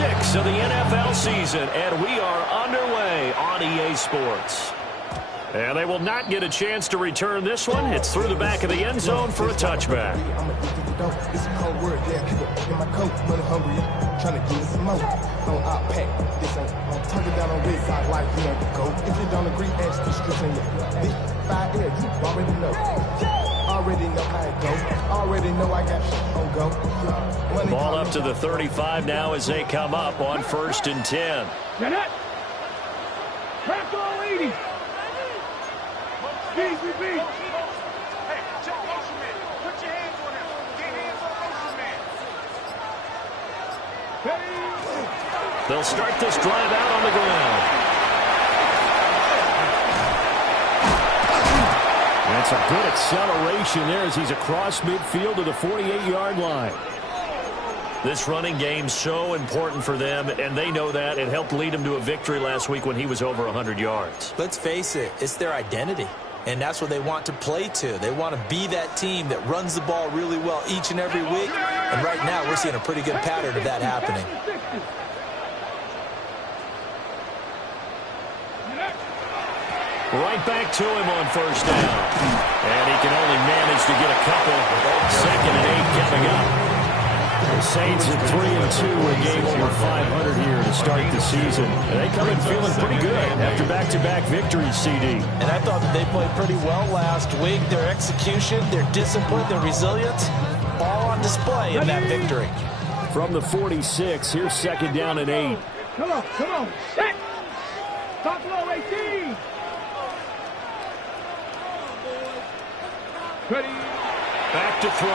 6 of the NFL season, and we are underway on EA Sports. And they will not get a chance to return this one. It's through the back of the end zone for a touchback. It's a cold word, yeah. Keep it in my coat. Money hungry, trying to get some more. Don't outpack. This ain't tuck it down on this side like you know go. If you don't agree, ask the streets in your big 5 air. You already know. Already know how it go. Already know I got shit on go. Money Ball up to the 35 now as they come up on 1st and 10. Get it. Crack all 80. Hey, check motion man. Put your hands on him. Get hands on motion man. They'll start this drive out on the ground. That's a good acceleration there as he's across midfield to the 48-yard line. This running game's so important for them, and they know that. It helped lead them to a victory last week when he was over 100 yards. Let's face it, it's their identity. And that's what they want to play to. They want to be that team that runs the ball really well each and every week. And right now, we're seeing a pretty good pattern of that happening. Right back to him on 1st down. And he can only manage to get a couple. 2nd and 8 coming up. The Saints at 3-2 a game over 500 here to start the season. They come in feeling pretty good after back-to-back victories, CD. And I thought that they played pretty well last week. Their execution, their discipline, their resilience, all on display in that victory. From the 46, here's 2nd down and 8. Come on. Set. Top low, 18. Ready. Back to throw.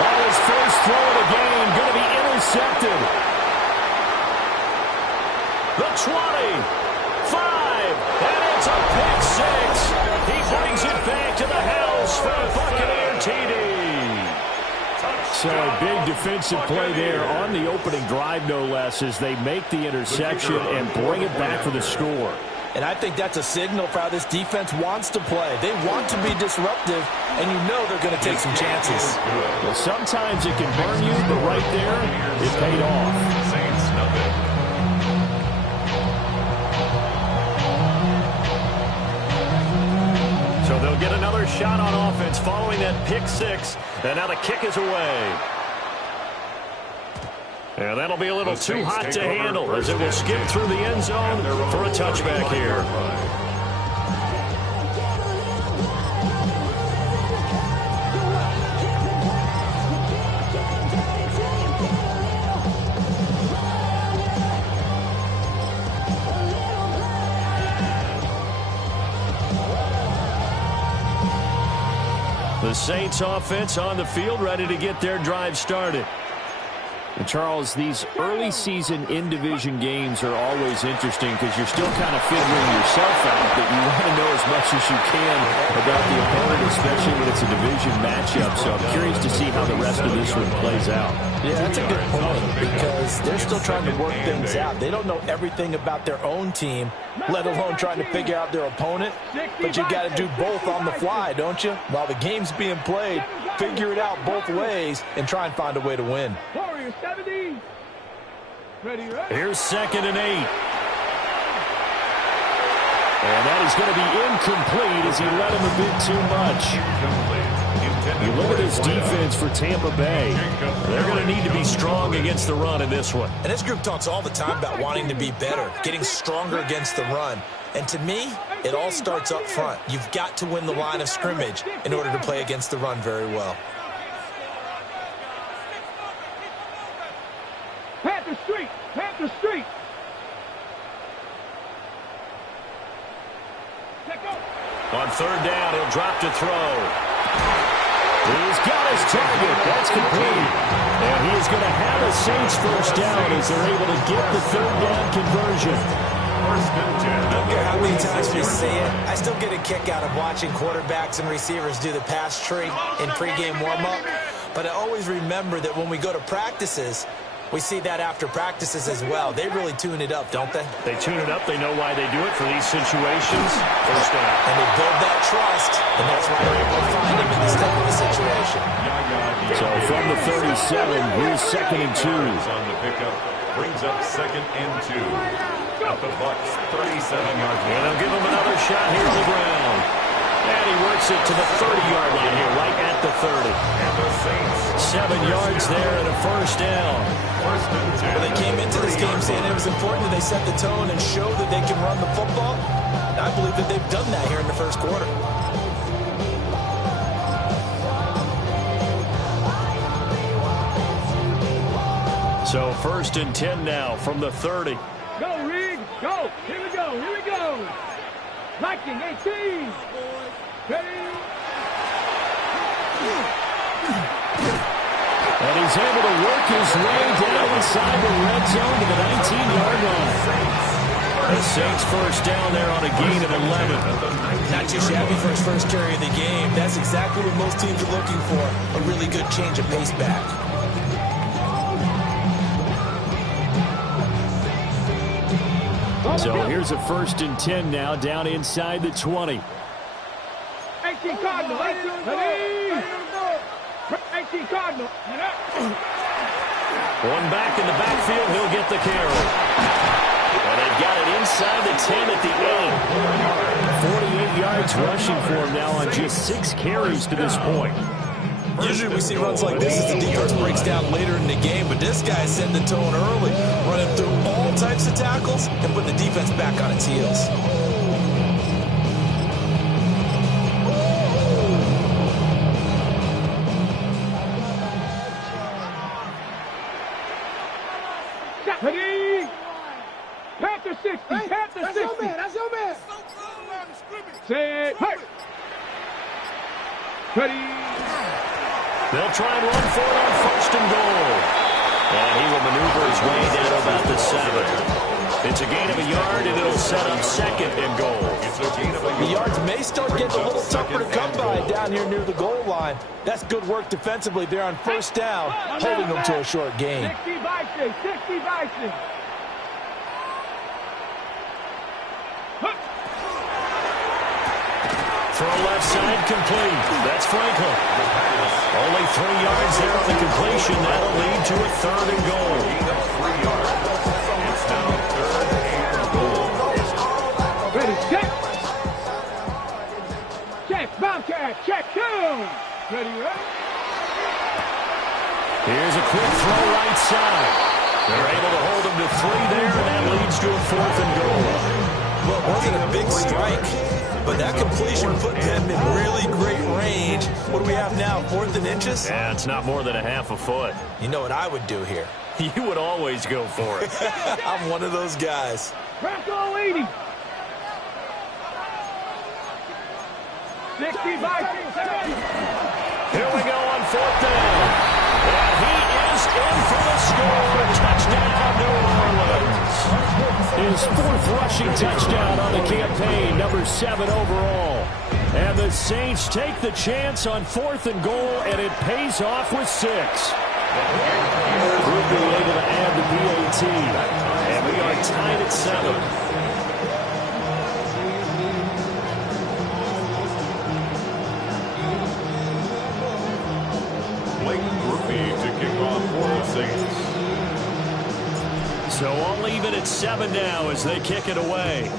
On his first throw of the game, going to be intercepted. The 20, 5, and it's a pick 6. He brings it back to the house for a Buccaneer TD. So a big defensive play there on the opening drive, no less, as they make the interception and bring it back for the score. And I think that's a signal for how this defense wants to play. They want to be disruptive, and you know they're going to take some chances. Well, sometimes it can burn you, but right there, it paid off. So they'll get another shot on offense following that pick 6, and now the kick is away. And that'll be a little too hot to handle as it will skip through the end zone for a touchback here. The Saints offense on the field ready to get their drive started. And Charles, these early season in-division games are always interesting because you're still kind of figuring yourself out, but you want to know as much as you can about the opponent, especially when it's a division matchup. So I'm curious to see how the rest of this one plays out. Yeah, that's a good point because they're still trying to work things out. They don't know everything about their own team, let alone trying to figure out their opponent. But you got to do both on the fly, don't you? While the game's being played, figure it out both ways and try and find a way to win. 70. Ready. Here's 2nd and 8. And that is going to be incomplete as he let him a bit too much. You look at this defense for Tampa Bay. They're going to need to be strong against the run in this one. And this group talks all the time about wanting to be better, getting stronger against the run. And to me, it all starts up front. You've got to win the line of scrimmage in order to play against the run very well. Panther Street. On 3rd down, he'll drop to throw. He's got his target. That's complete. And he is going to have a Saints first down as they're able to get the 3rd down conversion. I don't care how many times we see it. I still get a kick out of watching quarterbacks and receivers do the pass tree in pregame warm-up. But I always remember that when we go to practices, We see that after practices as well. They really tune it up, don't they? They tune it up. They know why they do it for these situations. First down. And they build that trust, and that's why they're able to find him in this type of a situation. So from the 37, here's 2nd and 2. On the pickup, brings up 2nd and 2. At the Bucs 37-yard line. And they'll give him another shot here on the ground. And he works it to the 30-yard line here, right at the 30. And the Saints 7 yards there and a first down. First and 10. When they came into this game saying it was important that they set the tone and show that they can run the football, I believe that they've done that here in the first quarter. So 1st and 10 now from the 30. Go, Rig. Go. Here we go. Here we go. Liking 18. Ready? And he's able to work his way down inside the red zone to the 19-yard line. The Saints first down there on a gain of 11. Not too shabby for his first carry of the game. That's exactly what most teams are looking for. A really good change of pace back. So here's a 1st and 10 now down inside the 20. 18 Cardinal. Ready? 18 Cardinal. One back in the backfield. He'll get the carry. And they've got it inside the 10 at the 8. 48 yards rushing for him now on just 6 carries to this point. Usually we see runs like this as the defense breaks down later in the game, but this guy is setting the tone early, running through all types of tackles and putting the defense back on its heels. Ready? Panther 60. Hey, Panther 60. that's your man. That's your man. Say, hey. Ready? They'll try and run for it on 1st and goal. And he will maneuver his way down about the 7. It's a gain of a yard, and it'll set up 2nd and goal. It's a gain of a The yards may start getting a little tougher to come by down here near the goal line. That's good work defensively there on 1st down, holding them to a short gain. 60 Bison. 60 Bison. Throw left side complete. That's Franklin. Only 3 yards there on the completion. That'll lead to a 3rd and goal. gain of 3 yards. It's now 3rd and goal. Ready, check. Check, Bobcat, check, two. Ready, ready. Here's a quick throw right side. They're able to hold him to 3 there, and that leads to a 4th and goal. Well, it wasn't a big strike, but that completion put them in really great range. What do we have now, 4th and inches? Yeah, it's not more than a half a foot. You know what I would do here? You would always go for it. I'm one of those guys. Bronco 80. 60 Bison. Here we go on 4th down. And he is in for the score. Touchdown, New Orleans. His 4th rushing touchdown on the campaign, number 7 overall. And the Saints take the chance on 4th and goal, and it pays off with 6. We'll be able to add the PAT, and we are tied at 7. To kick off for the Saints. So all even at 7 now as they kick it away.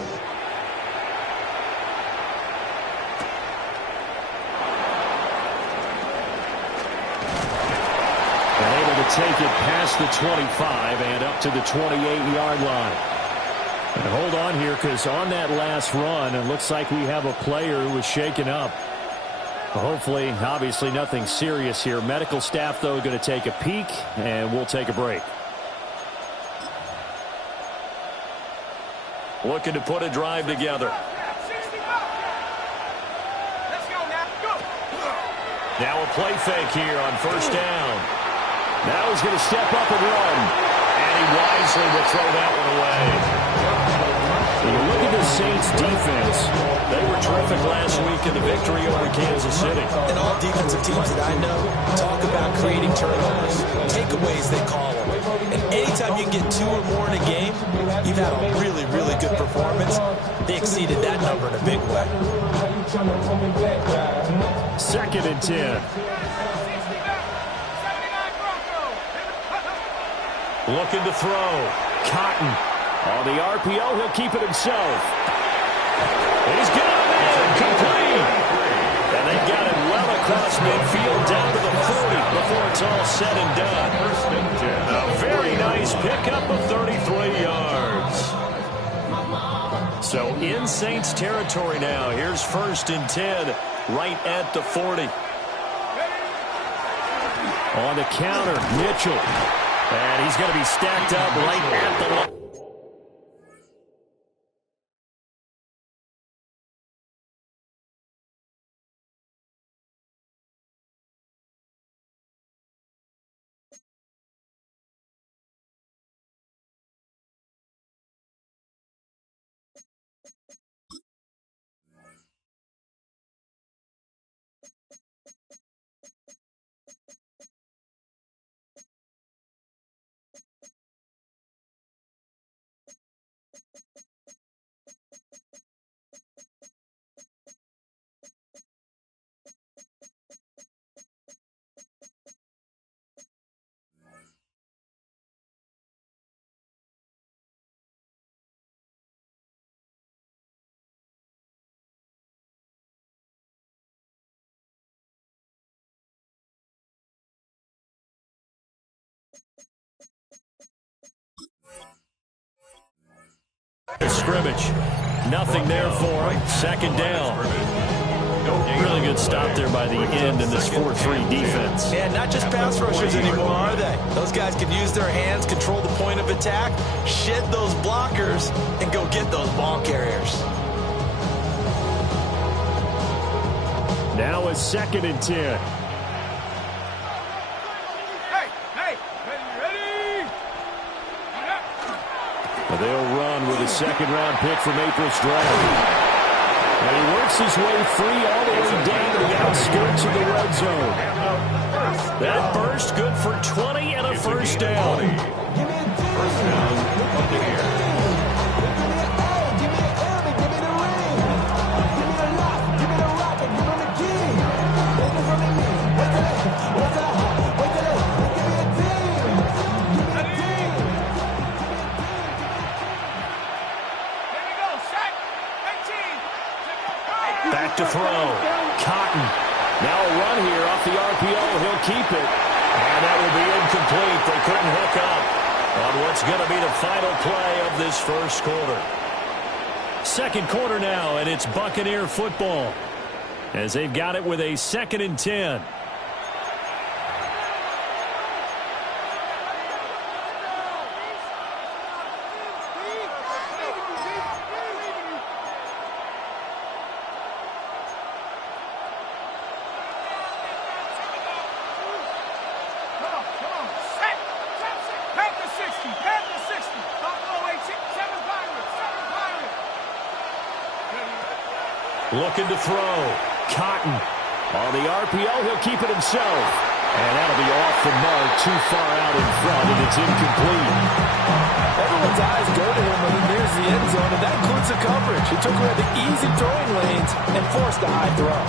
And able to take it past the 25 and up to the 28-yard line. And hold on here, because on that last run, it looks like we have a player who was shaken up. Hopefully, obviously, nothing serious here. Medical staff, though, going to take a peek, and we'll take a break. Looking to put a drive together. Now a play fake here on 1st down. Now he's going to step up and run. And he wisely will throw that one away. You look at this Saints defense. They were terrific last week in the victory over Kansas City. And all defensive teams that I know talk about creating turnovers. Takeaways, they call them. And anytime you get 2 or more in a game, you've had a really, really good performance. They exceeded that number in a big way. 2nd and 10. Looking to throw. Cotton. On the RPO, he'll keep it himself. He's got it. Complete. And they got it well across midfield down to the 40 before it's all said and done. A very nice pickup of 33 yards. So in Saints territory now. Here's 1st and 10 right at the 40. On the counter, Mitchell. And he's going to be stacked up right at the line. Scrimmage. Nothing there for him. 2nd down. Really good stop there by the end in this 4-3 defense. Yeah, not just pass rushers anymore, are they? Those guys can use their hands, control the point of attack, shed those blockers, and go get those ball carriers. Now a 2nd and 10. They'll run with a 2nd-round pick from April's draft. And he works his way free all the way down to the outskirts of the red zone. That burst good for 20 and a 1st down. First down of the year. Back to throw. Cotton. Now a run here off the RPO. He'll keep it. And that will be incomplete. They couldn't hook up on what's going to be the final play of this 1st quarter. 2nd quarter now, and it's Buccaneer football as they've got it with a 2nd and 10. Looking to throw. Cotton. On the RPO, he'll keep it himself. And that'll be off the mark, too far out in front, and it's incomplete. Everyone's eyes go to him when he nears the end zone, and that includes the coverage. He took away the easy throwing lanes and forced a high throw.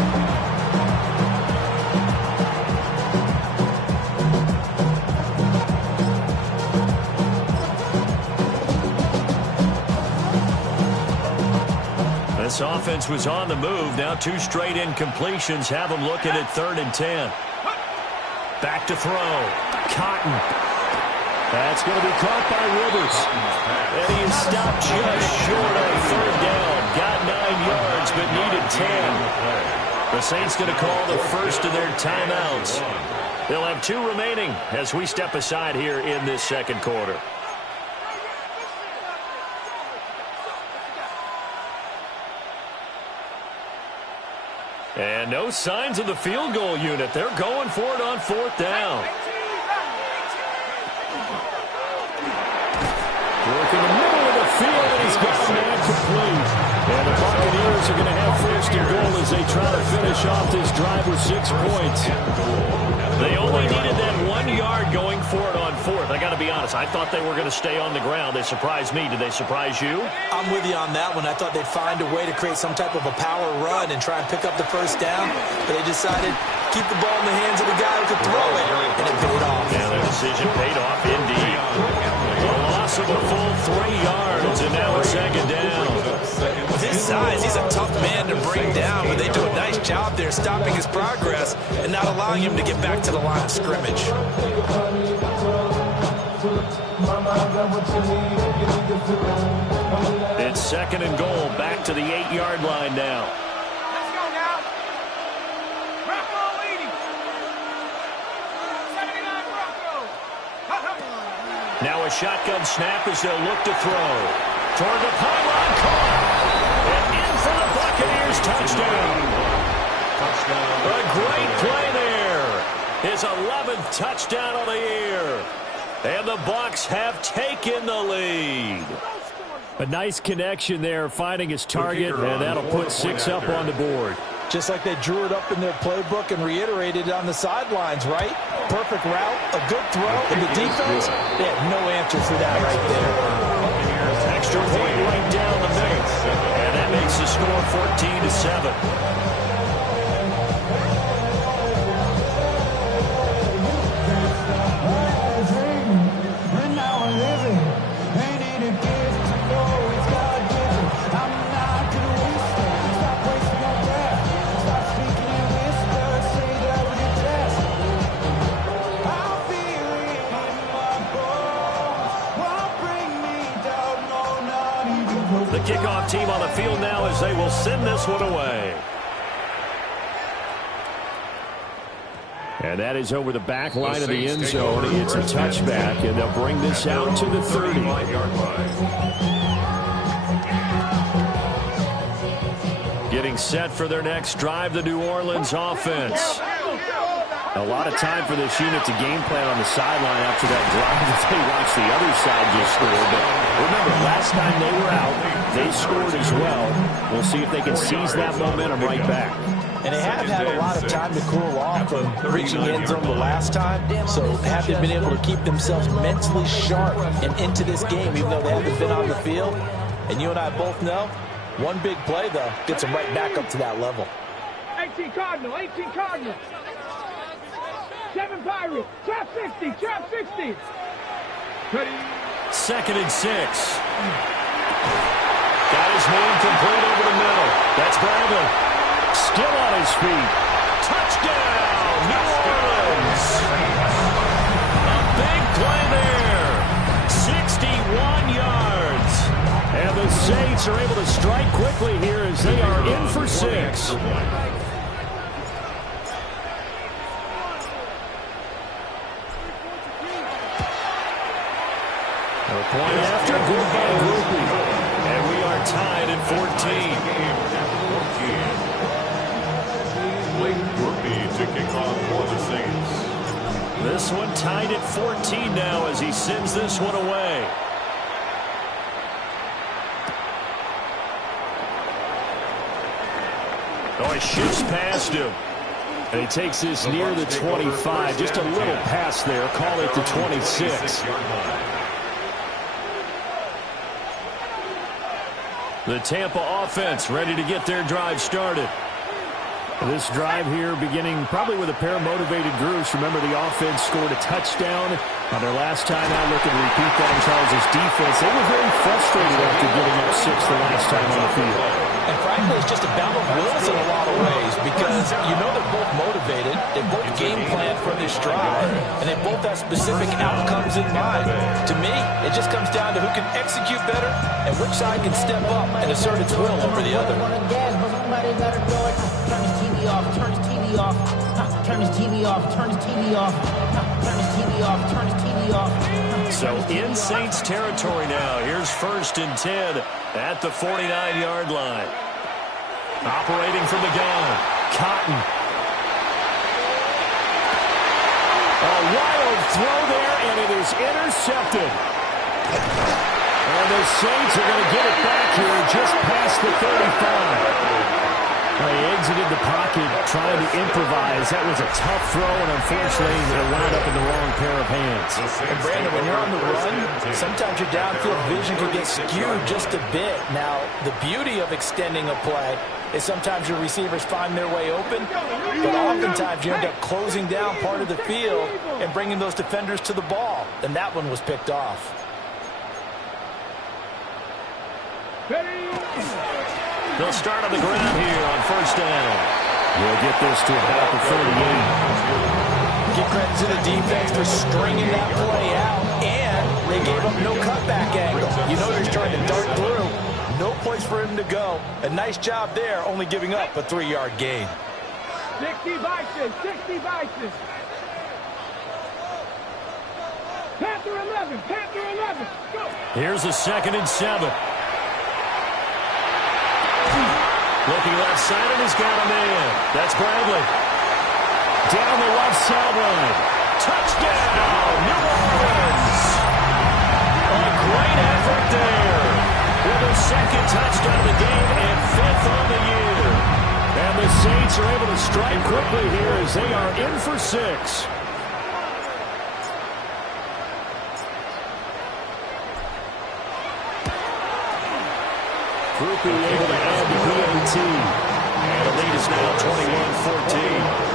This offense was on the move. Now 2 straight incompletions have them looking at 3rd and 10. Back to throw. Cotton. That's going to be caught by Rivers. And he is stopped just short of 3rd down. Got 9 yards, but needed 10. The Saints going to call the first of their timeouts. They'll have 2 remaining as we step aside here in this 2nd quarter. And no signs of the field goal unit. They're going for it on 4th down. Work in the middle of the field, and he's got that complete. Cardinals are going to have first and goal as they try to finish off this drive with 6 points. They only needed that 1 yard going for it on fourth. I got to be honest, I thought they were going to stay on the ground. They surprised me. Did they surprise you? I'm with you on that one. I thought they'd find a way to create some type of a power run and try and pick up the first down, but they decided keep the ball in the hands of the guy who could throw it, and it paid off. Yeah, their decision paid off indeed. A loss of a full 3 yards, and now a second down. With his size, he's a tough man to bring down, but they do a nice job there stopping his progress and not allowing him to get back to the line of scrimmage. It's second and goal, back to the 8-yard line now. Let's go now. Rocco leading. 79 Rocco. Now a shotgun snap as they'll look to throw. Toward the pylon, caught. And in for the Buccaneers, touchdown. A great play there. His 11th touchdown of the year. And the Bucs have taken the lead. A nice connection there, finding his target, and that'll put 6 up on the board. Just like they drew it up in their playbook and reiterated it on the sidelines, right? Perfect route, a good throw, and the defense, they had no answer for that right there. Extra point right down the middle. And that makes the score 14-7. The kickoff team on the field now as they will send this one away. And that is over the back line of the end zone. It's a touchback, and they'll bring this out to the 30. Getting set for their next drive, the New Orleans offense. A lot of time for this unit to game plan on the sideline after that drive that they watched the other side just score. But remember, last time they were out, they scored as well. We'll see if they can seize that momentum right back. And they have had a lot of time to cool off from reaching the end zone the last time. So have they been able to keep themselves mentally sharp and into this game, even though they haven't been on the field? And you and I both know, one big play, though, gets them right back up to that level. 18 Cardinal, 18 Cardinal. 7 Pirates, trap 60, trap 60. Ready. 2nd and 6. Got his man complete over the middle. That's Bradley. Still on his feet. Touchdown, New Orleans. A big play there. 61 yards. And the Saints are able to strike quickly here as they are in for 6. A point after, good by Groupie. And we are tied at 14. Blake Groupie to kick off for the Saints. This one tied at 14 now as he sends this one away. Oh, he shifts past him. And he takes this near the 25. Just a little pass there. Call it the 26. The Tampa offense ready to get their drive started. This drive here beginning probably with a pair of motivated groups. Remember, the offense scored a touchdown on their last time out. Looking to repeat that in Charles' defense. They were very frustrated after giving up 6 the last time on the field. And frankly, it's just a battle of wills in a lot of ways because you know they're both motivated. They both game plan for this drive, and they both have specific outcomes in mind. To me, it just comes down to who can execute better and which side can step up and assert its will over the other. Turn his TV off, turn his TV off, turn his TV off, turn his TV off, turn his TV off, turn his TV off. So in Saints territory now. Here's 1st and 10 at the 49-yard line. Operating from the gun, Cotton. A wild throw there, and it is intercepted. And the Saints are going to get it back here just past the 35. Well, he exited the pocket trying to improvise. That was a tough throw, and unfortunately, it wound up in the wrong pair of hands. And Brandon, when you're on the run, sometimes your downfield vision can get skewed just a bit. Now, the beauty of extending a play is sometimes your receivers find their way open, but oftentimes you end up closing down part of the field and bringing those defenders to the ball. And that one was picked off. They'll start on the ground here on first down. We'll get this to about the 38. Give credit to the defense for stringing that play out, and they gave up no cutback angle. You know he's trying to dart through. No place for him to go. A nice job there, only giving up a 3-yard gain. 60 Vikings, 60 Vikings. Panther 11, Panther 11, go. Here's a 2nd and 7. Looking left side, and he's got a man. That's Bradley. Down the left sideline. Touchdown, New Orleans. A great effort there. With a 2nd touchdown of the game and 5th on the year. And the Saints are able to strike quickly here as they are in for 6. Groupie able to add the PAT. And the lead is now 21-14.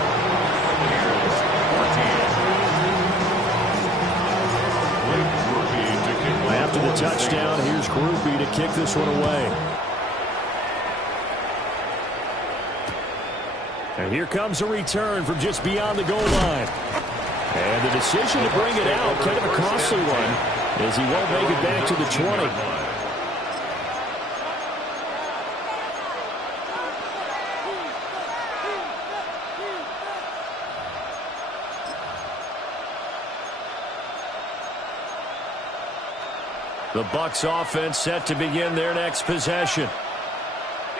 After the touchdown, here's Groupie to kick this one away. And here comes a return from just beyond the goal line. And the decision to bring it out, kind of a costly one, as he won't make it back to the 20. The Bucs offense set to begin their next possession.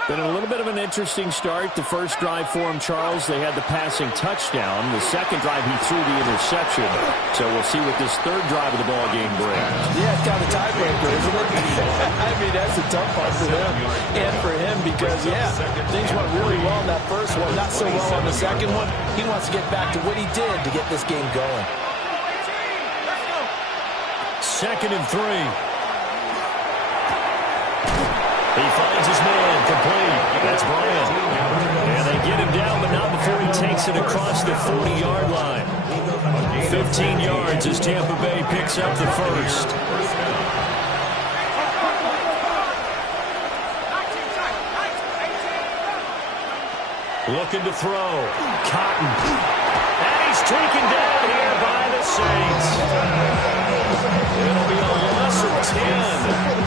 Been a little bit of an interesting start. The first drive for him, Charles, they had the passing touchdown. The second drive, he threw the interception. So we'll see what this third drive of the ball game brings. Yeah, it's kind of a tiebreaker, isn't it? I mean, that's the tough part for them and for him because, yeah, things went really well in that first one, not so well on the second one. He wants to get back to what he did to get this game going. 2nd and 3. He finds his man, complete. That's Bryant. And they get him down, but not before he takes it across the 40-yard line. 15 yards as Tampa Bay picks up the first. Looking to throw. Cotton. And he's taken down here by the Saints. It'll be a loss of 10.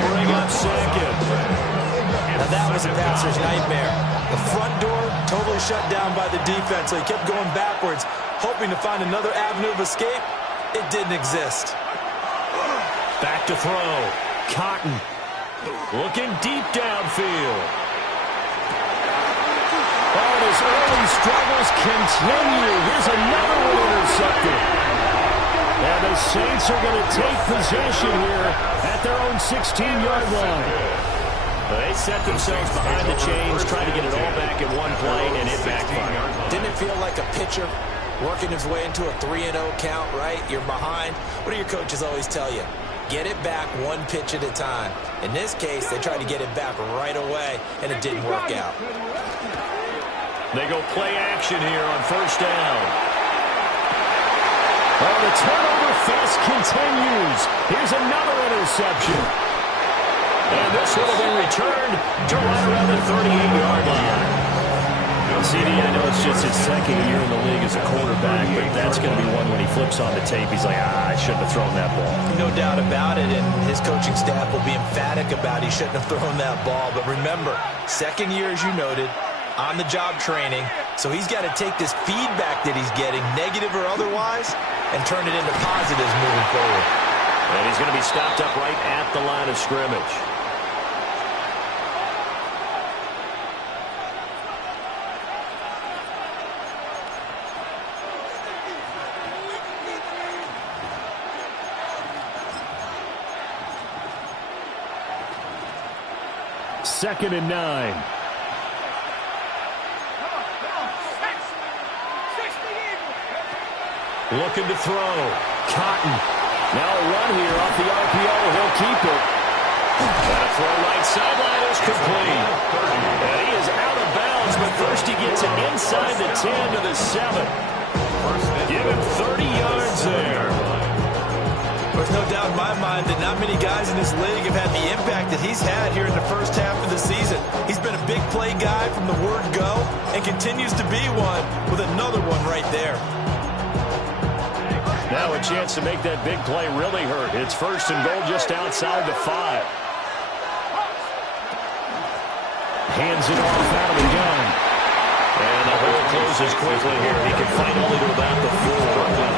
Bring up 2nd. Now that was a passer's nightmare. The front door totally shut down by the defense, so he kept going backwards, hoping to find another avenue of escape. It didn't exist. Back to throw. Cotton. Looking deep downfield. Oh, his early struggles continue. Here's another one intercepted. And the Saints are going to take possession here at their own 16-yard line. They set themselves behind the chains, trying to get it all back in one play, and it backfired. Didn't it feel like a pitcher working his way into a 3-0 count, right? You're behind. What do your coaches always tell you? Get it back one pitch at a time. In this case, they tried to get it back right away, and it didn't work out. They go play action here on first down. Well, the turnover fest continues. Here's another interception. And this will have been returned to right around the 38-yard line. CD, I know it's just his 2nd year in the league as a quarterback, but that's going to be one when he flips on the tape. He's like, I shouldn't have thrown that ball. No doubt about it, and his coaching staff will be emphatic about he shouldn't have thrown that ball. But remember, 2nd year, as you noted, on-the-job training, so he's got to take this feedback that he's getting, negative or otherwise, and turn it into positives moving forward. And he's going to be stopped up right at the line of scrimmage. 2nd and 9. Looking to throw. Cotton. Now a run here off the RPO. He'll keep it. And a throw right sideline is complete. And he is out of bounds, but first he gets it inside the 10 to the 7. Give him 30 yards there. There's no doubt in my mind that not many guys in this league have had the impact that he's had here in the first half of the season. He's been a big play guy from the word go and continues to be one with another one right there. Now a chance to make that big play really hurt. It's 1st and goal just outside the 5. Hands it off out of the gun. And the hole closes quickly here. He can fight only to about the 4.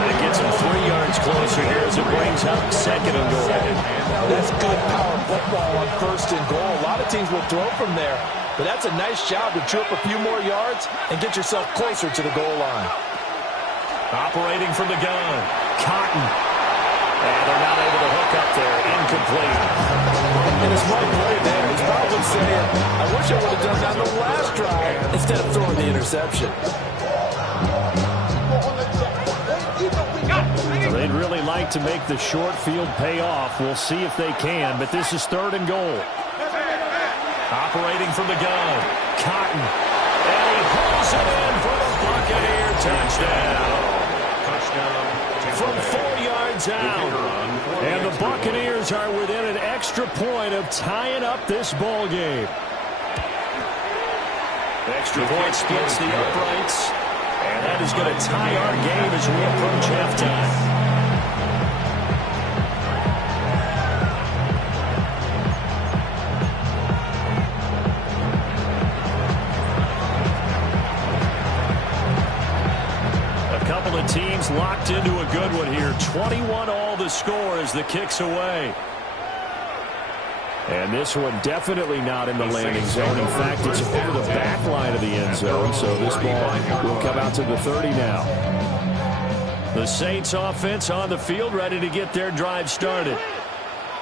That gets him 3 yards closer here as it brings up 2nd and goal. That's good power football on 1st and goal. A lot of teams will throw from there, but that's a nice job to chew up a few more yards and get yourself closer to the goal line. Operating from the gun. Cotton. And they're not able to hook up there. Incomplete. And a smart play there. He's probably saying, I wish I would have done that on the last drive instead of throwing the interception. They'd really like to make the short field pay off. We'll see if they can, but this is 3rd and goal. Operating from the gun. Cotton. And he hauls it in for the Buccaneer touchdown. From 4 yards out. And the Buccaneers are within an extra point of tying up this ball game. Extra point splits the uprights. And that is going to tie our game as we approach halftime. Teams locked into a good one here. 21-all the score as the kick's away. And this one definitely not in the landing zone. In fact, it's over the back line of the end zone, so this ball will come out to the 30 now. The Saints offense on the field, ready to get their drive started.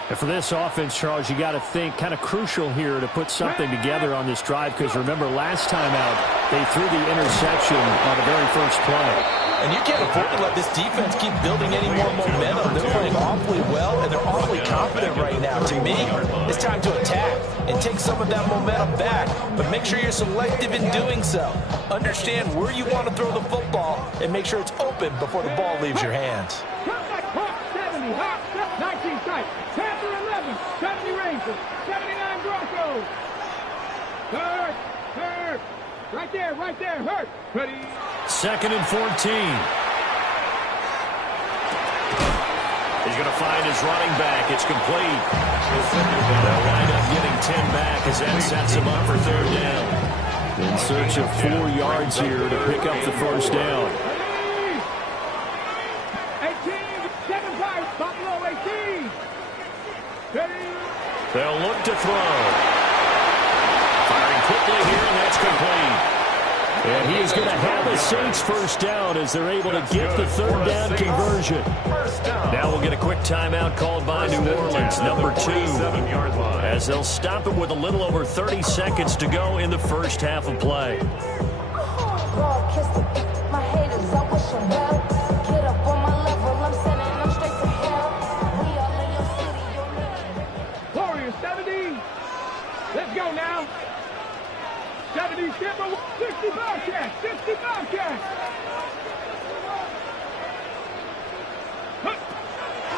And for this offense, Charles, you got to think kind of crucial here to put something together on this drive, because remember last time out, they threw the interception on the very first play. And you can't afford to let this defense keep building any more momentum. They're playing awfully well, and they're awfully confident right now. To me, it's time to attack and take some of that momentum back, but make sure you're selective in doing so. Understand where you want to throw the football and make sure it's open before the ball leaves your hands. 70, 19 strikes, Panther 11, 70 Rangers, 79 Broncos. Hurt. Right there, hurt. Ready. 2nd and 14. He's going to find his running back. It's complete. They'll wind up getting 10 back as that sets him up for 3rd down. In search of 4 yards here to pick up the 1st down. 18, 7-5, Buffalo 18. Ready. They'll look to throw. Firing quickly here, and that's complete. And he is going to have a Saints 1st down as they're able to get the 3rd down conversion. Now we'll get a quick timeout called by New Orleans, number 2, as they'll stop it with a little over 30 seconds to go in the first half of play. Warriors 70. Let's go now. 70, 60 Bobcats, 60 Bobcats.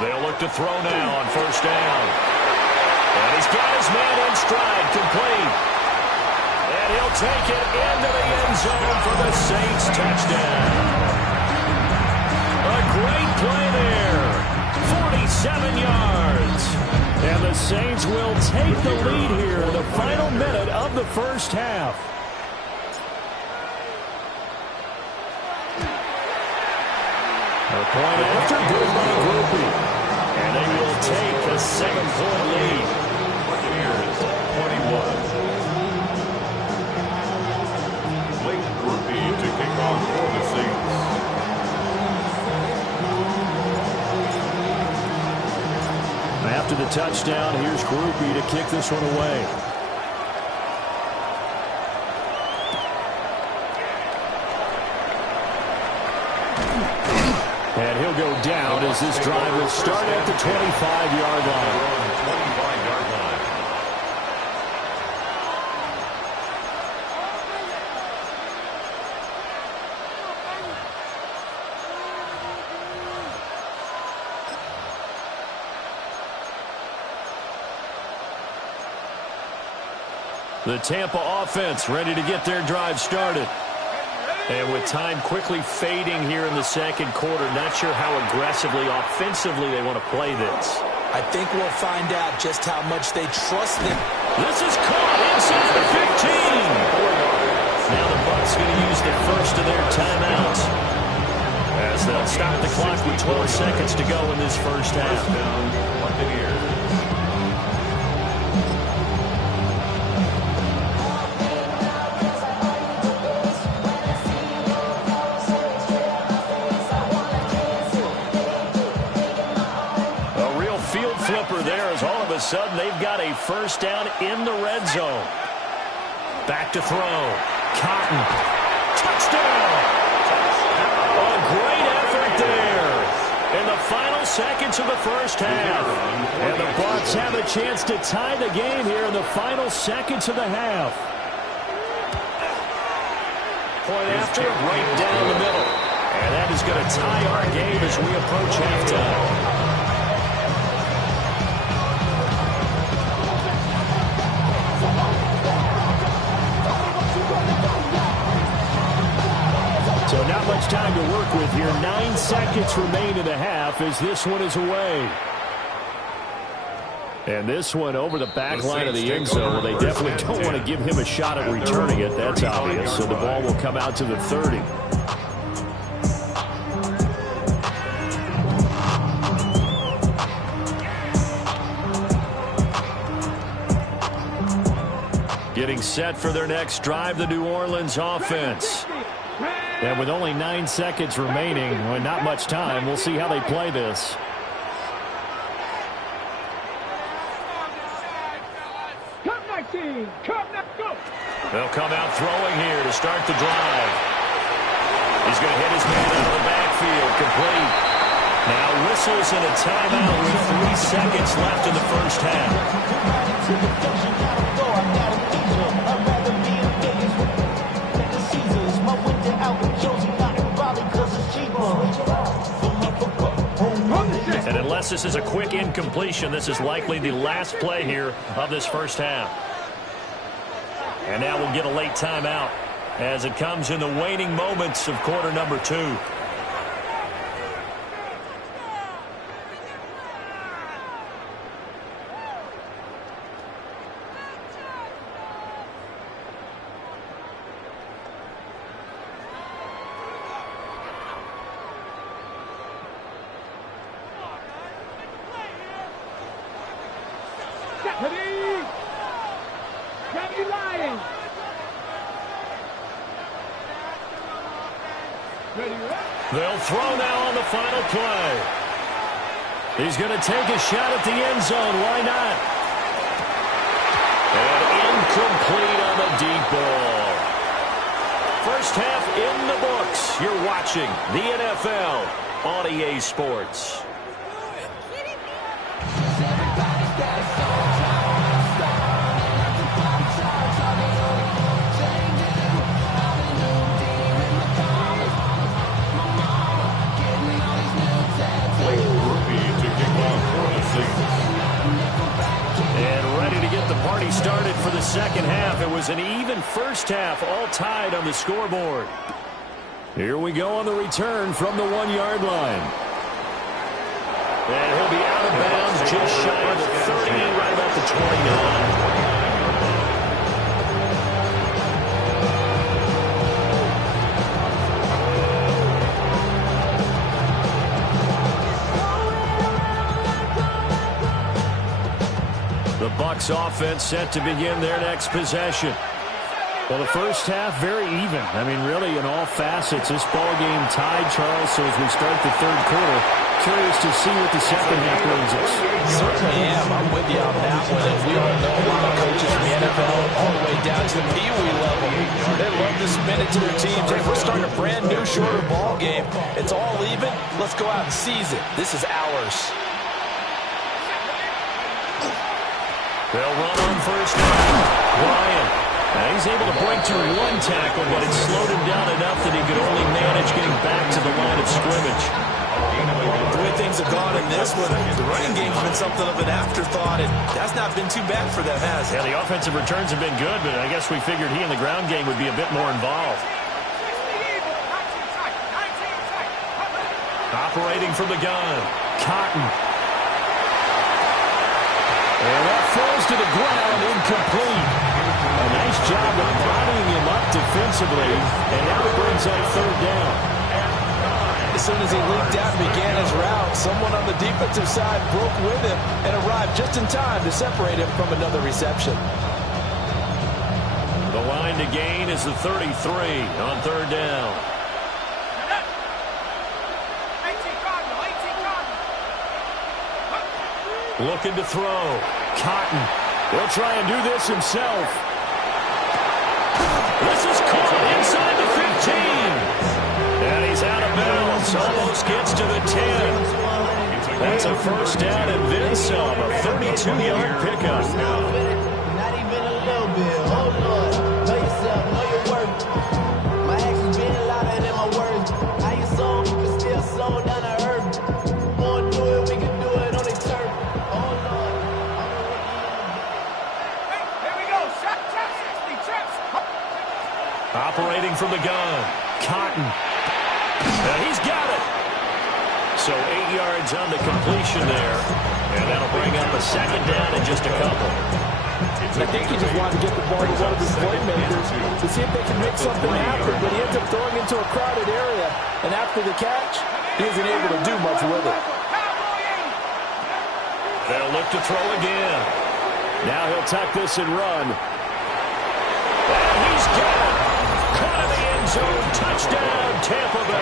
They'll look to throw now on 1st down. And he's got his man in stride, complete. And he'll take it into the end zone for the Saints touchdown. A great play there. 47 yards. And the Saints will take the lead here in the final minute of the first half. A point after, good by Groupie. And they will take a 7-point lead. Buccaneers 21. Blake Groupie to kick off for the Saints. After the touchdown, here's Groupie to kick this one away. And he'll go down as this drive will start at the 25-yard line. 25-yard line. The Tampa offense ready to get their drive started. And with time quickly fading here in the second quarter, not sure how aggressively, offensively they want to play this. I think we'll find out just how much they trust them. This is caught inside the 15. Now the Bucs going to use the first of their timeouts as they'll stop the clock with 12 seconds to go in this first half. Buccaneers. Flipper there as all of a sudden they've got a first down in the red zone. Back to throw. Cotton. Touchdown! A great effort there in the final seconds of the first half. And the Bucs have a chance to tie the game here in the final seconds of the half. Point after right down the middle. And that is going to tie our game as we approach halftime. So not much time to work with here. 9 seconds remain in the half as this one is away. And this one over the back line of the end zone. Well, they definitely don't want to give him a shot at returning it. That's obvious. So the ball will come out to the 30. Getting set for their next drive, the New Orleans offense. And with only 9 seconds remaining, well, not much time, we'll see how they play this. They'll come out throwing here to start the drive. He's going to hit his man out of the backfield, complete. Now whistles and a timeout with 3 seconds left in the first half. And unless this is a quick incompletion, this is likely the last play here of this first half. And now we'll get a late timeout as it comes in the waning moments of quarter number 2. They'll throw now on the final play. He's going to take a shot at the end zone. Why not? And incomplete on the deep ball. First half in the books. You're watching the NFL on EA Sports. And ready to get the party started for the second half. It was an even first half, all tied on the scoreboard. Here we go on the return from the 1-yard line. And he'll be out of bounds just shy of the 30, right about the 29. The Bucs offense set to begin their next possession. Well, the first half, very even. I mean, really, in all facets, this ball game tied, Charles. So as we start the third quarter, curious to see what the second half brings us. Certainly am. I'm with you on that one. And we all know a lot of coaches from the NFL all the way down to the Pee Wee level. They love to spin it to their teams. Hey, we're starting a brand new, shorter ball game. game. It's all even. Let's go out and seize it. This is ours. They'll run on first down. Bryant. He's able to break through one tackle, but it slowed him down enough that he could only manage getting back to the line of scrimmage. The way things have gone in this one, the running game's been something of an afterthought, and that's not been too bad for them, has it? Yeah, the offensive returns have been good, but I guess we figured he in the ground game would be a bit more involved. Operating from the gun, Cotton. And that falls to the ground, incomplete. A nice job of bodying him up defensively, and now it brings up third down. As soon as he leaked out and began his route, someone on the defensive side broke with him and arrived just in time to separate him from another reception. The line to gain is the 33 on third down. Looking to throw. Cotton. He'll try and do this himself. This is caught inside the 15. And he's out of bounds. Almost gets to the 10. That's a first down and then some. A 32-yard pickup. Not even a little bit. Hold on. Know yourself. Know your worth. My actions being louder than my words. I ain't sold, but still sold down to earth. Wanna do it, we can do it on the turf. Hold on. Here we go. Trap 60. Traps. Operating from the gun. Cotton. He's got it. So 8 yards on the completion there. And that'll bring up a second down in just a couple. I think he just wanted to get the ball to one of his playmakers to see if they can make something happen, but he ends up throwing into a crowded area. And after the catch, he isn't able to do much with it. They'll look to throw again. Now he'll tuck this and run. And he's got it. Caught in the end zone. Touchdown, Tampa Bay.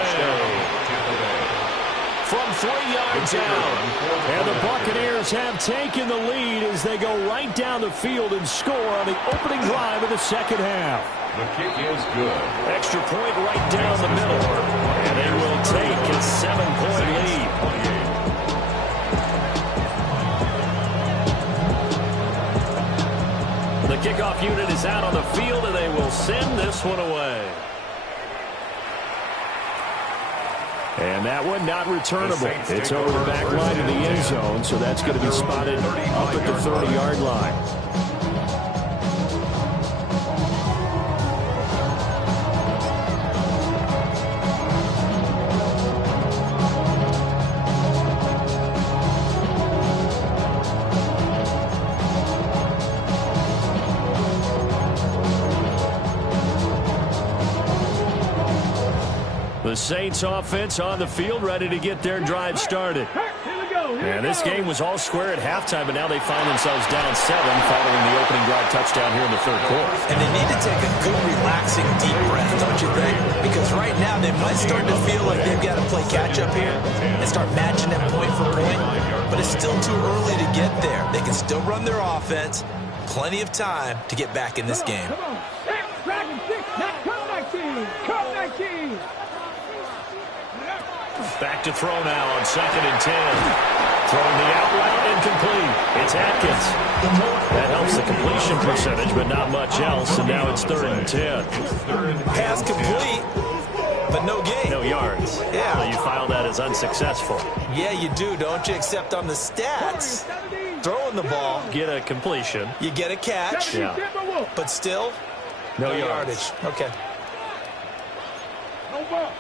From 3 yards out. And the Buccaneers have taken the lead as they go right down the field and score on the opening drive of the second half. The kick is good. Extra point right down the middle. And they will take a 7-point lead. The kickoff unit is out on the field, and they will send this one away. And that one not returnable. It's over the back line of the end zone, so that's going to be spotted up at the 30-yard line. The Saints offense on the field, ready to get their drive started. And this game was all square at halftime, but now they find themselves down 7 following the opening drive touchdown here in the third quarter. And they need to take a good, relaxing, deep breath, don't you think? Because right now they might start to feel like they've got to play catch-up here and start matching them point for point. But it's still too early to get there. They can still run their offense. Plenty of time to get back in this game. Come on. Dragon 6, come 19. Come 19. Back to throw now on 2nd and 10. Throwing the out route incomplete. It's Atkins. That helps the completion percentage, but not much else. And now it's 3rd and 10. Pass complete, but no gain. No yards. Yeah. So you file that as unsuccessful. Yeah, you do, don't you? Except on the stats. Throwing the ball, Get a completion. you get a catch, Yeah. but still, No yardage. Okay. No ball.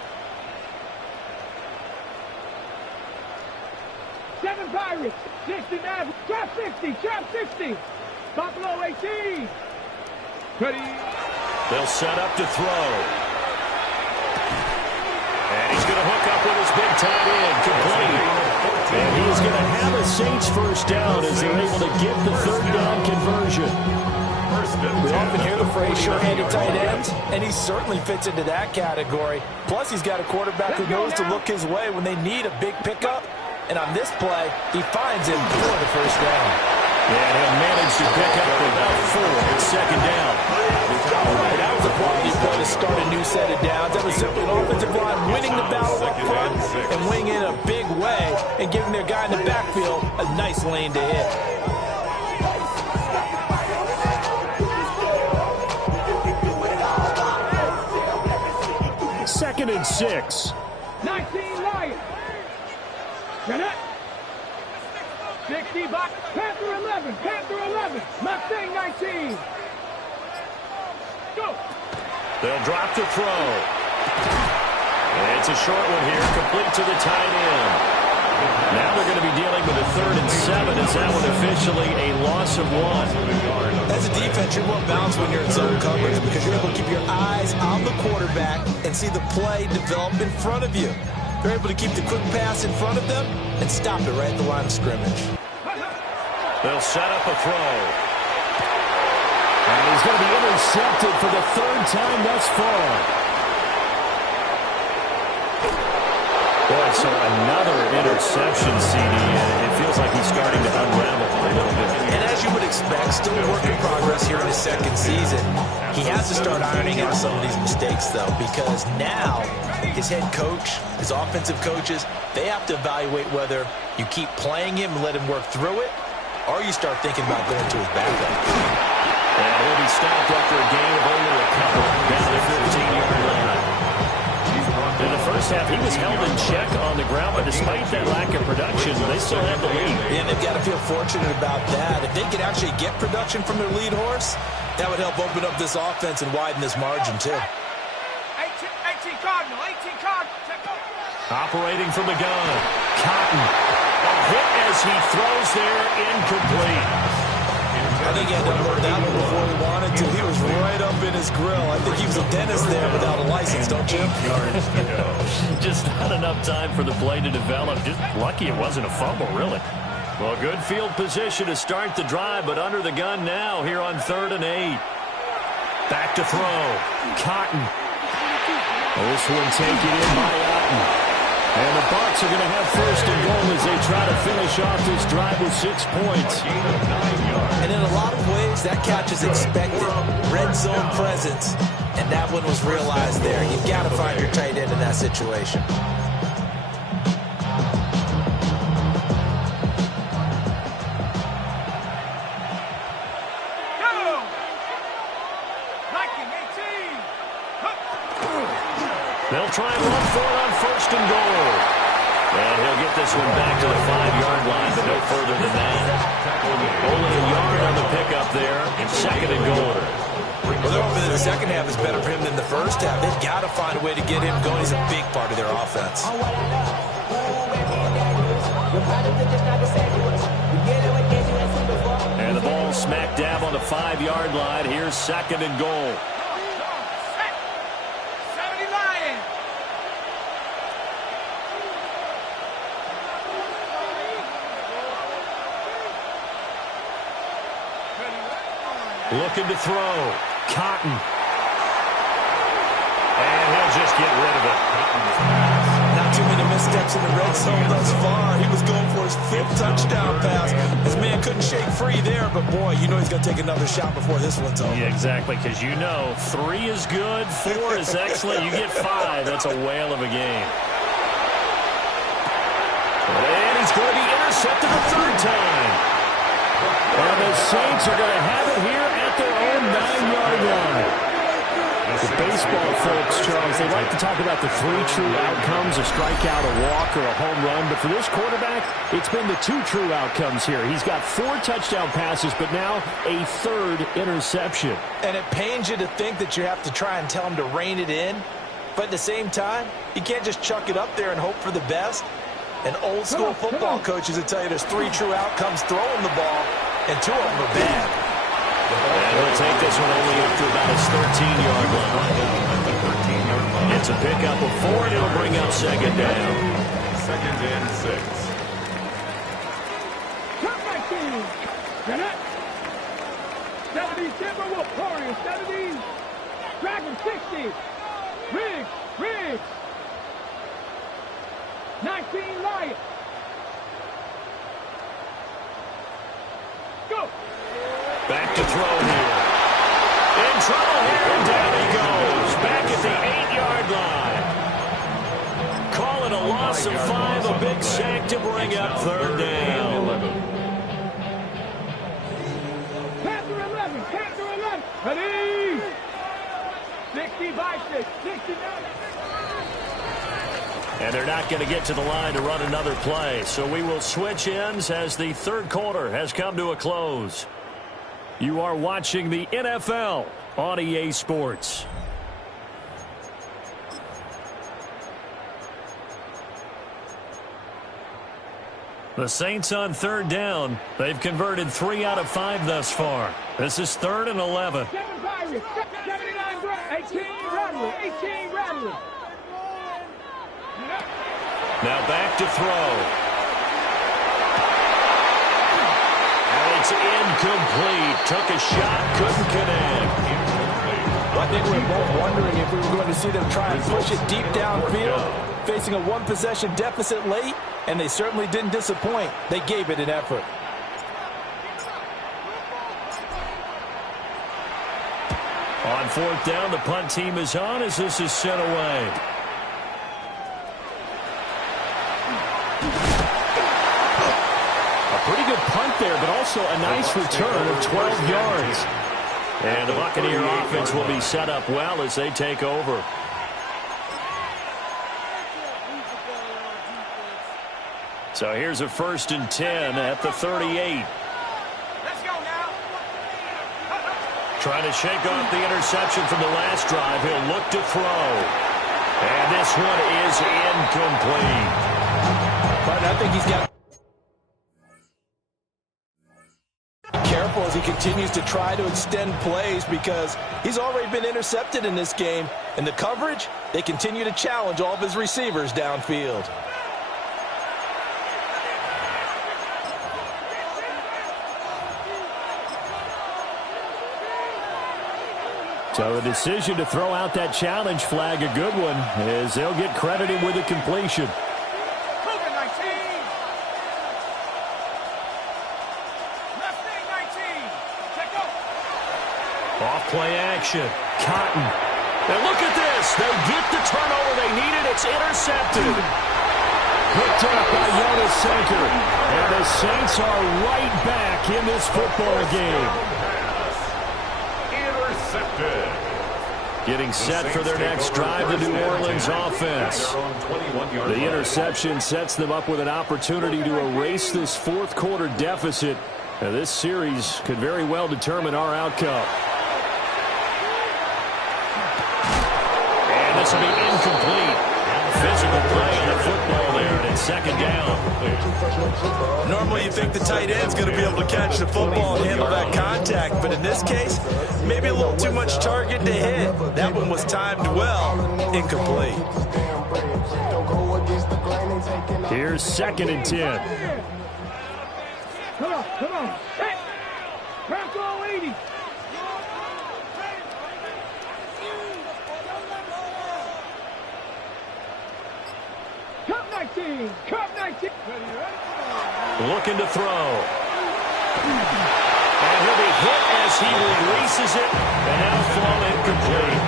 7 Pirates. 69. Trap 60. Trap 60. Buffalo 18. Ready. They'll set up to throw. And he's going to hook up with his big tight end. Complete. And he's going to have a Saints first down as they're able to get the 3rd down conversion. We often hear the phrase sure-handed tight ends, and he certainly fits into that category. Plus, he's got a quarterback who knows to look his way when they need a big pickup. And on this play, he finds him for the first down. And he'll manage to pick up about 4 at 2nd down. That was a quality play to start a new set of downs. That was simply an offensive line winning the battle stepping in a big way and giving their guy in the backfield a nice lane to hit. Second and 6. 19 Lions. Get it. 60 back. Panther 11. Panther 11. Mustang 19. Go. They'll drop to throw. It's a short one here, complete to the tight end. Now they're going to be dealing with a 3rd and 7. Is that one officially a loss of 1? As a defense, you're more balanced when you're in zone coverage because you're able to keep your eyes on the quarterback and see the play develop in front of you. You're able to keep the quick pass in front of them and stop it right at the line of scrimmage. They'll set up a throw. And he's going to be intercepted for the 3rd time thus far. Boy, so another interception, CD. It feels like he's starting to unravel a little bit. And as you would expect, still a work in progress here in his 2nd season. He has to start ironing out some of these mistakes, though, because now his head coach, his offensive coaches, they have to evaluate whether you keep playing him and let him work through it, or you start thinking about going to his backup. And he'll be stopped after a gain of only a couple down the 15-yard line. In the first half, he was held in check on the ground, but despite that lack of production, they still have the lead. Yeah, and they've got to feel fortunate about that. If they could actually get production from their lead horse, that would help open up this offense and widen this margin, too. 18 Cardinal, 18 Cardinal. Operating from the gun, Cotton. A hit as he throws there, incomplete. I think he had to unload that one before he wanted to. He was right up in his grill. I think he was a dentist there without a license, don't you? Just not enough time for the play to develop. Just lucky it wasn't a fumble, really. Well, good field position to start the drive, but under the gun now here on 3rd and 8. Back to throw. Cotton. This one taken in by Otten. And the Bucs are going to have 1st and goal as they try to finish off this drive with 6 points. And in a lot of ways, that catch is expected. Red zone presence. And that one was realized there. You've got to find your tight end in that situation. Go! Viking 18. They'll try and run for it on 1st and goal. And he'll get this one back to the 5-yard line, but no further than that. Only a yard on the pickup there. 2nd and goal. Well, they're hoping that the second half is better for him than the first half. They've got to find a way to get him going. He's a big part of their offense. And the ball smack dab on the 5-yard line. Here's 2nd and goal. 70 Lions. Looking to throw. Cotton. And he'll just get rid of it. Not too many missteps in the red zone thus far. He was going for his 5th touchdown pass. His man couldn't shake free there, but boy, you know he's going to take another shot before this one's over. Yeah, exactly, because you know 3 is good, 4 is excellent. You get 5, that's a whale of a game. And he's going to be intercepted the 3rd time. And the Saints are going to have it here at their own 9-yard line. The baseball folks, Charles, they like to talk about the 3 true outcomes, a strikeout, a walk, or a home run. But for this quarterback, it's been the 2 true outcomes here. He's got 4 touchdown passes, but now a 3rd interception. And it pains you to think that you have to try and tell him to rein it in. But at the same time, you can't just chuck it up there and hope for the best. And old-school football coaches will tell you there's 3 true outcomes throwing the ball, and 2 of them are bad. And he'll take this one only up to about his 13-yard line. It's a pickup of 4, and it'll bring up 2nd down. 2nd and 6. Come back in. Get it. 70 Timberwolf Warriors. 70 Dragon 60. Riggs. 19 Lions. Go. Back to throw here. In trouble here, and down he goes. Back at the 8-yard line. call it a loss of 5, a big sack to bring up third down. Panther 11, Panther 11, ready? 65, 69. And they're not going to get to the line to run another play. So we will switch ends as the third quarter has come to a close. You are watching the NFL on EA Sports. The Saints on third down. They've converted 3 out of 5 thus far. This is 3rd and 11. 79, 18 Rattler, 18 Rattler. Now back to throw. And it's incomplete. Took a shot, couldn't connect. I think we were both wondering if we were going to see them try and push it deep downfield, facing a one-possession deficit late, and they certainly didn't disappoint. They gave it an effort. On 4th down, the punt team is on as this is sent away. A pretty good punt there, but also a nice return of 12 yards. And the Buccaneer offense will be set up well as they take over. So here's a 1st and 10 at the 38. Let's go now. Trying to shake off the interception from the last drive. He'll look to throw. And this one is incomplete. But I think he's got careful as he continues to try to extend plays because he's already been intercepted in this game. And the coverage, they continue to challenge all of his receivers downfield. So a decision to throw out that challenge flag, a good one, as they'll get credited with a completion. Moving 19. Left wing 19. Check up. Off play action. Cotton. And look at this. They get the turnover they needed. It's intercepted. Picked up by Jonas Sanker. And the Saints are right back in this football game. Intercepted. Getting set for their next drive, the New Orleans offense. The interception sets them up with an opportunity to erase this fourth quarter deficit. Now, this series could very well determine our outcome. And this will be incomplete. Physical play in the football there, and it's 2nd down. Normally you think the tight end's going to be able to catch the football and handle that contact, but in this case, maybe a little too much target to hit. That one was timed well, incomplete. Here's 2nd and 10. Come on, come on. Hey, Bronco 80. Cup 19, Cup 19. Looking to throw. And he'll be hit as he releases it, and now thrown incomplete.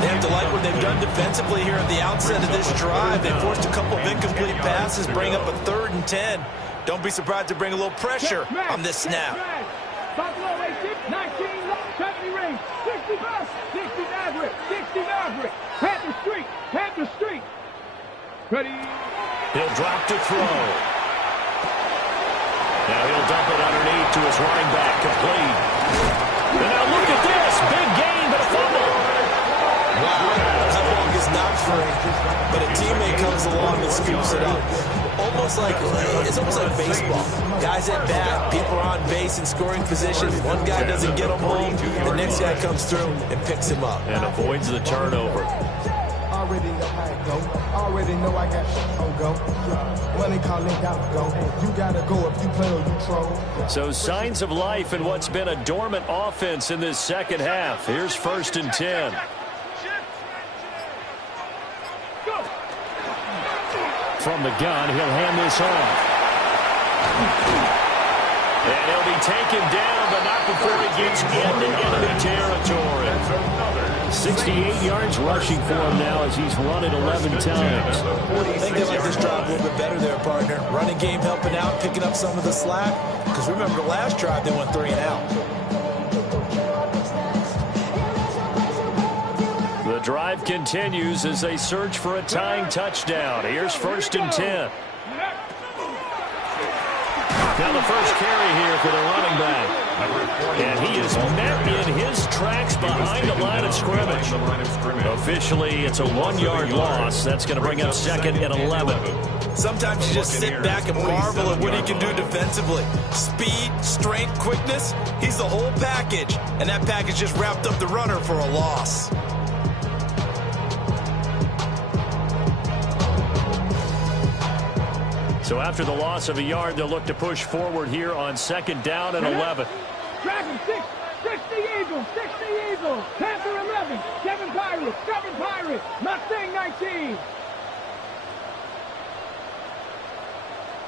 They have to like what they've done defensively here at the outset of this drive. They forced a couple of incomplete passes, bring up a 3rd and 10. Don't be surprised to bring a little pressure on this snap. Buffalo 18, 19, 70 ring, 60 bus, 60 Maverick, 60 Maverick. Panther Street, Panther Street. Ready? He'll drop to throw. Now he'll dump it underneath to his running back, complete. And now look at this, big gain, but a fumble. Wow, that ball gets knocked free, but a teammate comes along and scoops it up. It's almost like baseball. Guys at bat, people are on base in scoring position. One guy doesn't get him home, the next guy comes through and picks him up. And avoids the turnover. Already know how it go. Already know I got shit on go. Money calling, gotta go. You gotta go if you play or you troll. So signs of life in what's been a dormant offense in this second half. Here's 1st and 10. From the gun, he'll hand this off. And he'll be taken down, but not before he gets into enemy territory. 68 yards rushing for him now as he's run it 11 times. I think they like this drive a little bit better there, partner. Running game helping out, picking up some of the slack. Because remember, the last drive, they went 3 and out. The drive continues as they search for a tying touchdown. Here's 1st and 10. Now the first carry here for the running back. And he is met in his tracks behind the line of scrimmage. Officially, it's a 1-yard loss. That's going to bring up 2nd and 11. Sometimes you just sit back and marvel at what he can do defensively. Speed, strength, quickness. He's the whole package. And that package just wrapped up the runner for a loss. So after the loss of a yard, they'll look to push forward here on 2nd down and 11. Dragon 6, 60 Eagles, 60 Eagles. Panther 11, 7 Pirates, 7 Pirates. Mustang 19.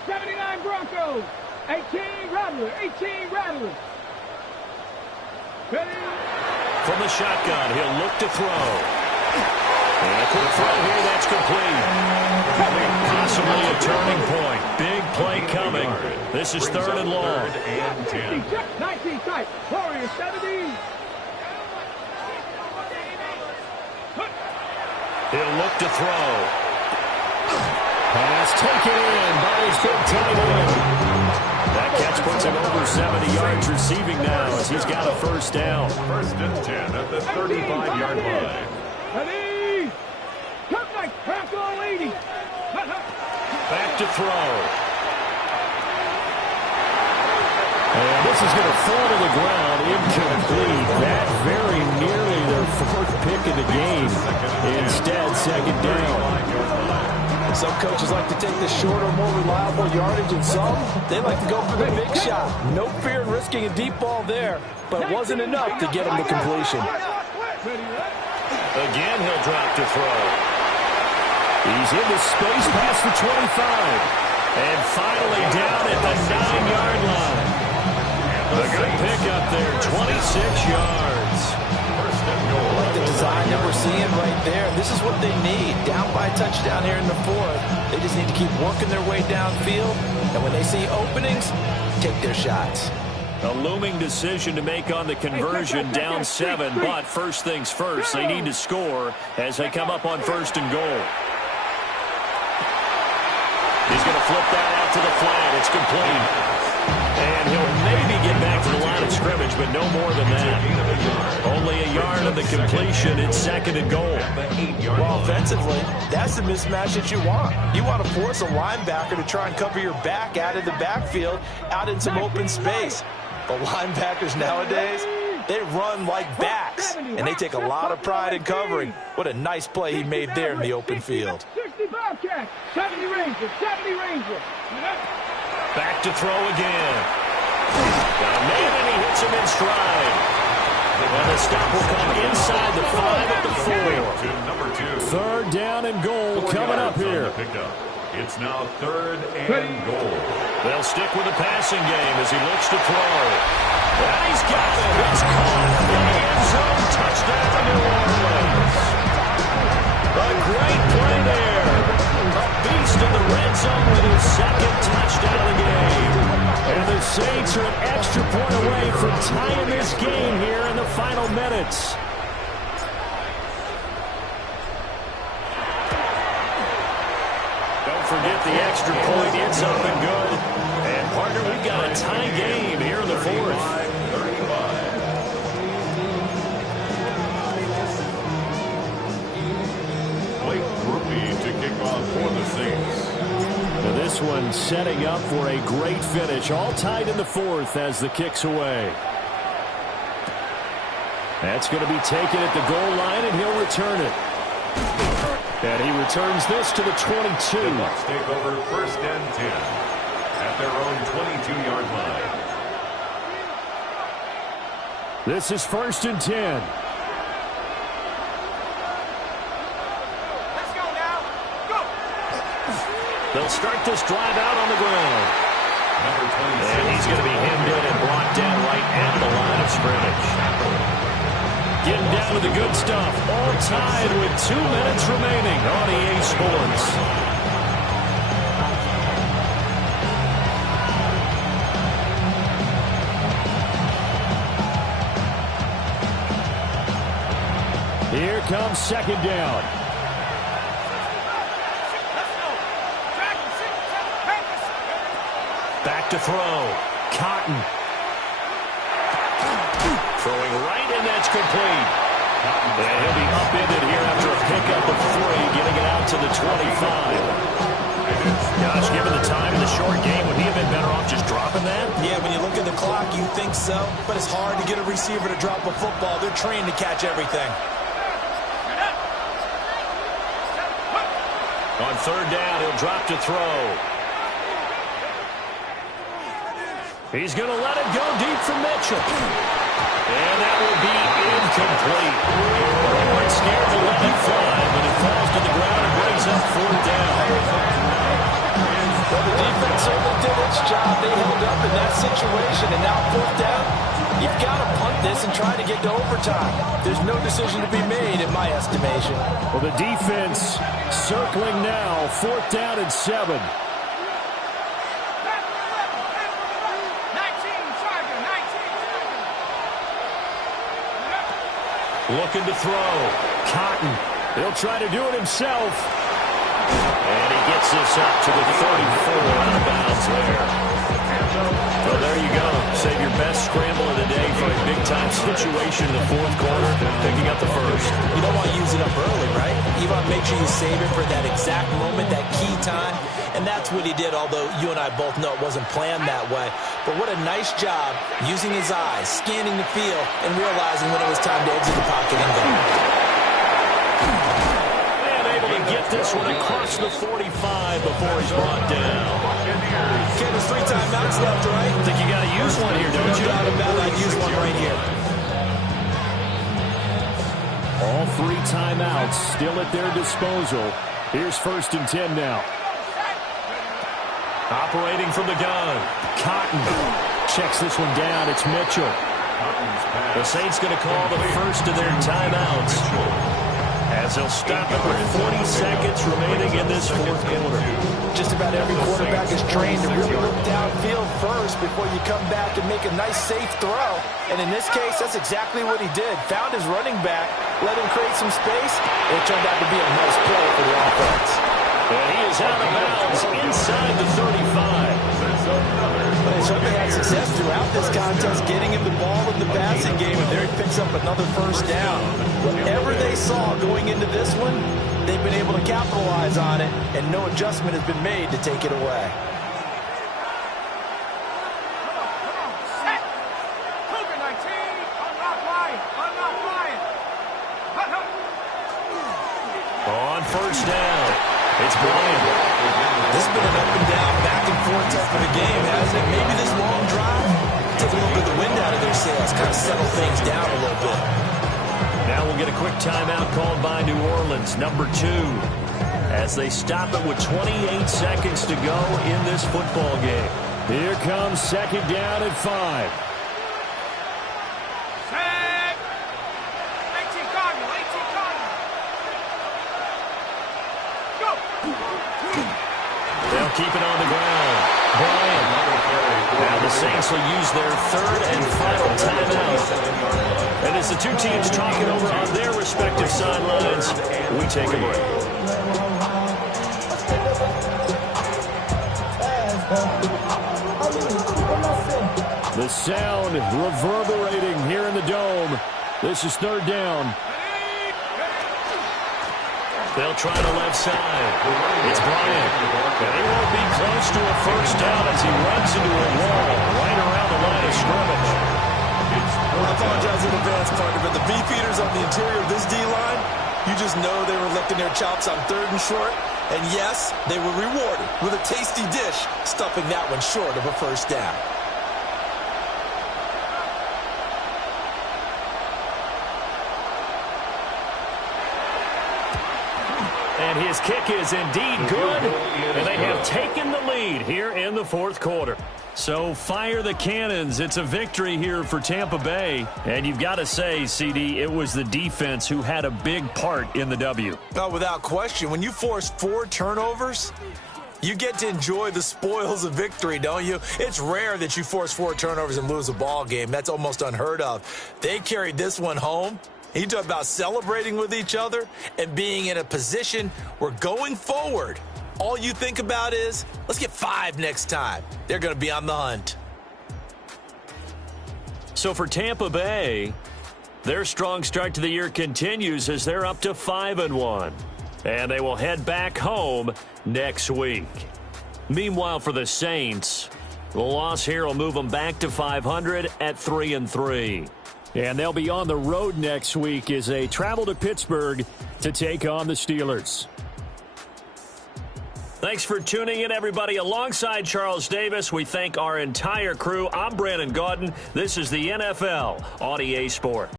79 Broncos, 18 Rattlers, 18 Rattlers. Ready? From the shotgun, he'll look to throw. And a quick throw here, that's complete. Possibly a turning point. Big play coming. This is 3rd and long. 19 tight. Warriors 70. He'll look to throw. Pass taken in by his big tight end. That catch puts him over 70 yards receiving now as he's got a 1st down. 1st and 10 at the 35-yard line. Ready? Come like Franco 80. Back to throw. And this is going to fall to the ground, incomplete. That very nearly their 4th pick of the game. Instead, 2nd down. Some coaches like to take the shorter, more reliable yardage, and some, they like to go for the big shot. No fear in risking a deep ball there, but it wasn't enough to get him to completion. Again, he'll drop to throw. He's into space past the 25. And finally down at the 9-yard line. A good pickup there, 26 yards. I like the design that we're seeing right there. This is what they need. Down by a touchdown here in the 4th. They just need to keep working their way downfield. And when they see openings, take their shots. A looming decision to make on the conversion, down 7. But first things first, they need to score as they come up on 1st and goal. He's going to flip that out to the flat. It's complete. And he'll maybe get back to the line of scrimmage, but no more than that. Only a yard of the completion. It's 2nd and goal. Well, offensively, that's the mismatch that you want. You want to force a linebacker to try and cover your back out of the backfield, out in some open space. But linebackers nowadays, they run like backs, and they take a lot of pride in covering. What a nice play he made there in the open field. 60 Bobcats, 70 Rangers, 70 Rangers. Back to throw again. Got a man, and he hits him in stride. And the stop will come inside the 5 at the 4. 3rd down and goal coming up here. It's now 3rd and goal. They'll stick with the passing game as he looks to throw. And he's got it. It's caught in the end zone. Touchdown, New Orleans. A great play there. A beast in the red zone with his 2nd touchdown of the game. And the Saints are an extra point away from tying this game here in the final minutes. Don't forget the extra point. It's up and good. And, partner, we've got a tie game here in the 4th. To kick off for the Saints. Now this one setting up for a great finish. All tied in the 4th as the kick's away. That's going to be taken at the goal line, and he'll return it. And he returns this to the 22. The Bucs take over 1st and 10 at their own 22-yard line. This is 1st and 10. They'll start this drive out on the ground. And he's going to be hemmed in and brought down right at the line of scrimmage. Getting down to the good stuff. All tied with 2 minutes remaining on EA Sports. Here comes second down. Back to throw. Cotton. Throwing right, and that's complete. And he'll be upended here after a pickup of 3, getting it out to the 25. Gosh, given the time in the short game, would he have been better off just dropping that? Yeah, when you look at the clock, you think so. But it's hard to get a receiver to drop a football. They're trained to catch everything. On third down, he'll drop to throw. He's going to let it go deep for Mitchell. And that will be incomplete. They weren't scared to let it fly, but it falls to the ground and brings up fourth down. Well, the defense certainly did its job. They held up in that situation, and now fourth down, you've got to punt this and try to get to overtime. There's no decision to be made, in my estimation. Well, the defense circling now, fourth down and 7. Looking to throw. Cotton. He'll try to do it himself. And he gets this up to the 34, out of bounds there. Well, there you go. Save your best scramble of the day for a big-time situation in the fourth quarter, picking up the first. You don't want to use it up early, right? You want to make sure you save it for that exact moment, that key time. And that's what he did, although you and I both know it wasn't planned that way. But what a nice job using his eyes, scanning the field, and realizing when it was time to exit the pocket and go. And able to get this one across the 45 before he's brought down. Okay, there's 3 timeouts left, right? I think you got to use one here, don't you? No doubt about it. I'd use one right here. All 3 timeouts still at their disposal. Here's first and 10 now. Operating from the gun. Cotton checks this one down. It's Mitchell. The Saints going to call the first of their timeouts, as they'll stop it with 40 seconds remaining in this fourth quarter. Just about every quarterback is trained to really look downfield first before you come back and make a nice, safe throw. And in this case, that's exactly what he did. Found his running back, let him create some space, and it turned out to be a nice play for the offense. And he is out of bounds inside the 35. But they certainly had success throughout this contest, getting him the ball in the passing game, and there he picks up another first down. Whatever they saw going into this one, they've been able to capitalize on it, and no adjustment has been made to take it away. On first down, it's Bryant. This has been an up and down, back and forth type of a game, hasn't it? Maybe this long drive took a little bit of the wind out of their sails, kind of settle things down a little bit. Now we'll get a quick timeout called by New Orleans, number 2, as they stop it with 28 seconds to go in this football game. Here comes second down at 5. They'll keep it on the ground. Bryant. Now the Saints will use their third and final timeout. And as the two teams talk it over on their respective sidelines, we take a break. The sound reverberating here in the dome. This is third down. They'll try the left side. It's Bryant. And he won't be close to a first down as he runs into a wall right around the line of scrimmage. I apologize in advance, partner, but the beefeaters on the interior of this D-line, you just know they were licking their chops on third and short. And yes, they were rewarded with a tasty dish, stuffing that one short of a first down. And his kick is indeed good, and they have taken the lead here in the fourth quarter. So fire the cannons. It's a victory here for Tampa Bay. And you've got to say, CD, it was the defense who had a big part in the W. Oh, without question. When you force 4 turnovers, you get to enjoy the spoils of victory, don't you? It's rare that you force 4 turnovers and lose a ball game. That's almost unheard of. They carried this one home. You talk about celebrating with each other and being in a position where going forward, all you think about is, let's get 5 next time. They're going to be on the hunt. So for Tampa Bay, their strong start to the year continues as they're up to 5-1. And they will head back home next week. Meanwhile, for the Saints, the loss here will move them back to 500 at 3-3. And they'll be on the road next week as they travel to Pittsburgh to take on the Steelers. Thanks for tuning in, everybody. Alongside Charles Davis, we thank our entire crew. I'm Brandon Gaudin. This is the NFL on EA Sports.